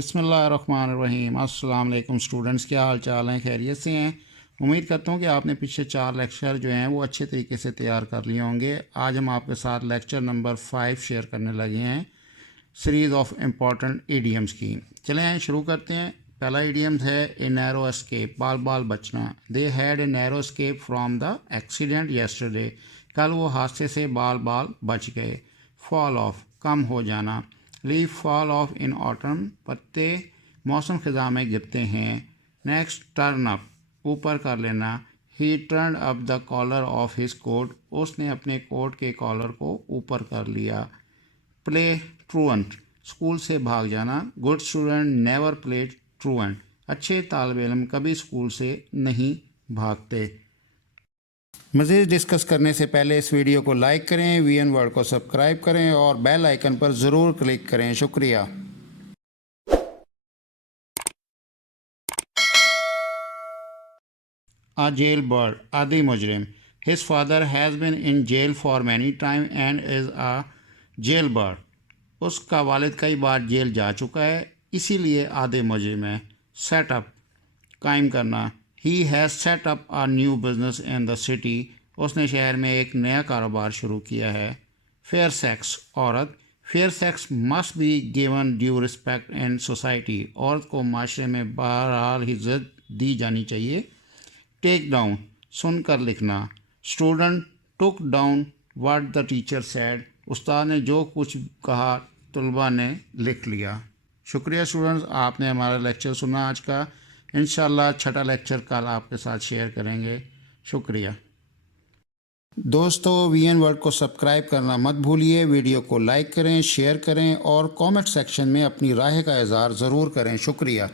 बिस्मिल्लाहिर्रहमानिर्रहीम। अस्सलाम वालेकुम स्टूडेंट्स, क्या हाल चाल हैं? खैरियत से हैं? उम्मीद करता हूँ कि आपने पिछले 4 लेक्चर जो हैं वो अच्छे तरीके से तैयार कर लिए होंगे। आज हम आपके साथ लेक्चर नंबर 5 शेयर करने लगे हैं सीरीज़ ऑफ इम्पॉर्टेंट ईडियम्स की। चलें आए शुरू करते हैं। पहला ईडियम्स है ए नैरो एस्केप, बाल बाल बचना। They had a narrow escape from the accident yesterday, कल वो हादसे से बाल बाल बच गए। फॉल ऑफ, कम हो जाना। Leaf fall of in autumn, पत्ते मौसम ख़ज़ा में गिरते हैं। नेक्स्ट, टर्न अप, ऊपर कर लेना। He turn up the collar of his coat, उसने अपने कोट के कॉलर को ऊपर कर लिया। प्ले ट्रूएंट, स्कूल से भाग जाना। Good student never play truant, अच्छे तालब इल्म कभी स्कूल से नहीं भागते। मज़ीद डिस्कस करने से पहले इस वीडियो को लाइक करें, वीएन वर्ल्ड को सब्सक्राइब करें और बेल आइकन पर ज़रूर क्लिक करें। शुक्रिया। A jailbird, आदि मुजरिम। His father has been in jail for many time and is a jailbird. उसका वालिद कई बार जेल जा चुका है, इसीलिए आधे मुजरिम है। सेट अप, कायम करना। He has set up a new business in the city. उसने शहर में एक नया कारोबार शुरू किया है। फेयर सेक्स, औरत। Fair sex must be given due respect in society, औरत को माशरे में बहरहाल इज्जत दी जानी चाहिए। टेक डाउन, सुनकर लिखना। Student took down what the teacher said, उस्ताद ने जो कुछ कहा तलबा ने लिख लिया। शुक्रिया स्टूडेंट्स, आपने हमारा लेक्चर सुना आज का। इंशाल्लाह छठा लेक्चर कल आपके साथ शेयर करेंगे। शुक्रिया दोस्तों। वीएन वर्ल्ड को सब्सक्राइब करना मत भूलिए। वीडियो को लाइक करें, शेयर करें और कमेंट सेक्शन में अपनी राय का इज़हार ज़रूर करें। शुक्रिया।